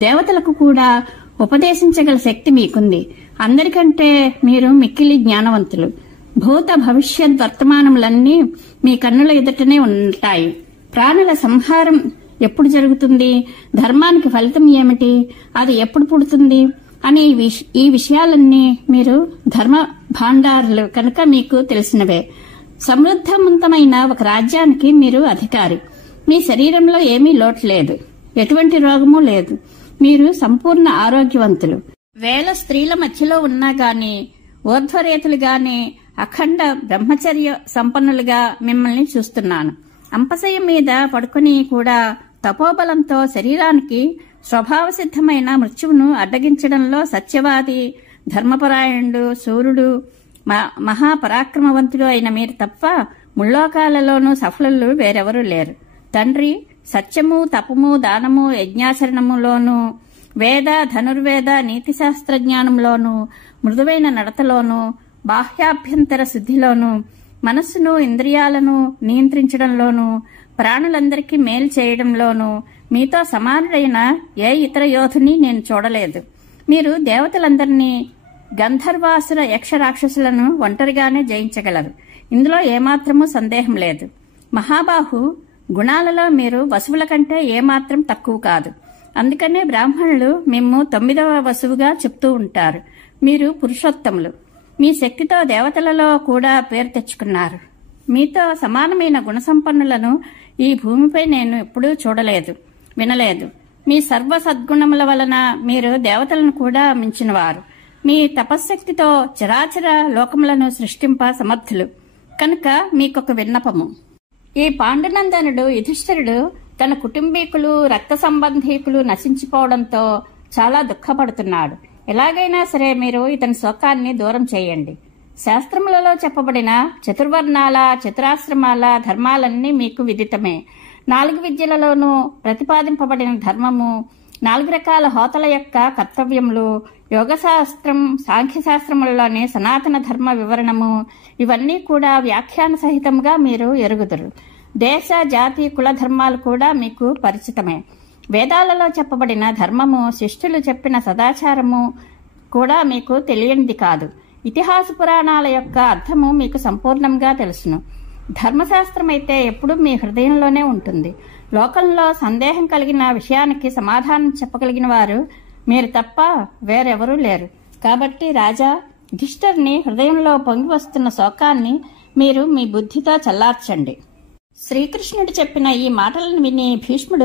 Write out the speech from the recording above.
దేవతలకు కూడా ఉపదేశించగల శక్తి మీకుంది. అందరికంటే మీరు మిక్కిలి జ్ఞానవంతులు. భూత భవిష్యత్ వర్తమానములన్నీ మీ కన్నుల ఎదుటనే ఉంటాయి. ప్రాణుల సంహారం ఎప్పుడు జరుగుతుంది, ధర్మానికి ఫలితం ఏమిటి, అది ఎప్పుడు పుడుతుంది అని ఈ విషయాలన్నీ మీరు ధర్మ భాండారులు కనుక మీకు తెలిసినవే. సమృద్ధవంతమైన ఒక రాజ్యానికి మీరు అధికారి. మీ శరీరంలో ఏమీ లోటు లేదు, ఎటువంటి రోగమూ లేదు. మీరు సంపూర్ణ ఆరోగ్యవంతులు. వేల స్త్రీల మధ్యలో ఉన్నా గాని, ఊర్ధ్వరేతులు గాని, అఖండ బ్రహ్మచర్య సంపన్నులుగా మిమ్మల్ని చూస్తున్నాను. అంపశయం మీద పడుకుని కూడా తపోబలంతో శరీరానికి స్వభావసిద్ధమైన మృత్యువును అడ్డగించడంలో సత్యవాది, ధర్మపరాయణుడు, సూర్యుడు, మహాపరాక్రమవంతుడు అయిన మీరు తప్ప ముల్లోకాలలోనూ సఫలులు వేరెవరూ లేరు. తండ్రి, సత్యము, తపము, దానము, యజ్ఞాచరణములోనూ, వేద, ధనుర్వేద, నీతిశాస్త్రజ్ఞానంలోనూ, మృదువైన నడతలోనూ, బాహ్యాభ్యంతర శుద్ధిలోనూ, మనస్సును, ఇంద్రియాలను నియంత్రించడంలోనూ, ప్రాణులందరికీ మేలు చేయడంలోనూ మీతో సమానుడైన ఏ ఇతర యోధుని నేను చూడలేదు. మీరు దేవతలందరినీ, గంధర్వాసుర యక్ష రాక్షసులను ఒంటరిగానే జయించగలరు. ఇందులో ఏమాత్రమూ సందేహం లేదు. మహాబాహు, గుణాలలో మీరు వసువుల కంటే ఏమాత్రం తక్కువ కాదు. అందుకనే బ్రాహ్మణులు మిమ్ము 9వ వసువుగా చెప్తూ ఉంటారు. మీరు పురుషోత్తములు. మీ శక్తితో దేవతలలో కూడా పేరు తెచ్చుకున్నారు. మీతో సమానమైన గుణసంపన్నులను ఈ భూమిపై నేను ఎప్పుడూ చూడలేదు, వినలేదు. మీ సర్వ సద్గుణముల వలన మీరు దేవతలను కూడా మించినవారు. మీ తపశ్శక్తితో చరాచర లోకములను సృష్టింప సమర్థులు. కనుక మీకొక విన్నపము. ఈ పాండునందనుడు యుధిష్ఠిరుడు తన కుటుంబీకులు, రక్త సంబంధీకులు నశించిపోవడంతో చాలా దుఃఖపడుతున్నాడు. ఎలాగైనా సరే మీరు ఇతని శోకాన్ని దూరం చేయండి. శాస్త్రములలో చెప్పబడిన చతుర్వర్ణాల, చతురాశ్రమాల ధర్మాలన్నీ మీకు విదితమే. 4 విద్యలలోనూ ప్రతిపాదింపబడిన ధర్మము, 4 రకాల హోతల యొక్క కర్తవ్యములు, యోగశాస్త్రం, సాంఖ్యశాస్త్రములలోని సనాతన ధర్మ వివరణము, ఇవన్నీ కూడా వ్యాఖ్యాన సహితంగా మీరు ఎరుగుదురు. దేశ, జాతి, కుల ధర్మాలు కూడా మీకు పరిచితమే. వేదాలలో చెప్పబడిన ధర్మము, శిష్టులు చెప్పిన సదాచారము కూడా మీకు తెలియనిది కాదు. ఇతిహాస పురాణాల యొక్క అర్థము మీకు సంపూర్ణంగా తెలుసును. ధర్మశాస్త్రమైతే ఎప్పుడూ మీ హృదయంలోనే ఉంటుంది. లోకంలో సందేహం కలిగిన విషయానికి సమాధానం చెప్పగలిగిన వారు మీరు తప్ప వేరెవరూ లేరు. కాబట్టి రాజా, యుధిష్ఠిరుని హృదయంలో పొంగి వస్తున్న శోకాన్ని మీరు మీ బుద్ధితో చల్లార్చండి. శ్రీకృష్ణుడు చెప్పిన ఈ మాటలను విని భీష్ముడు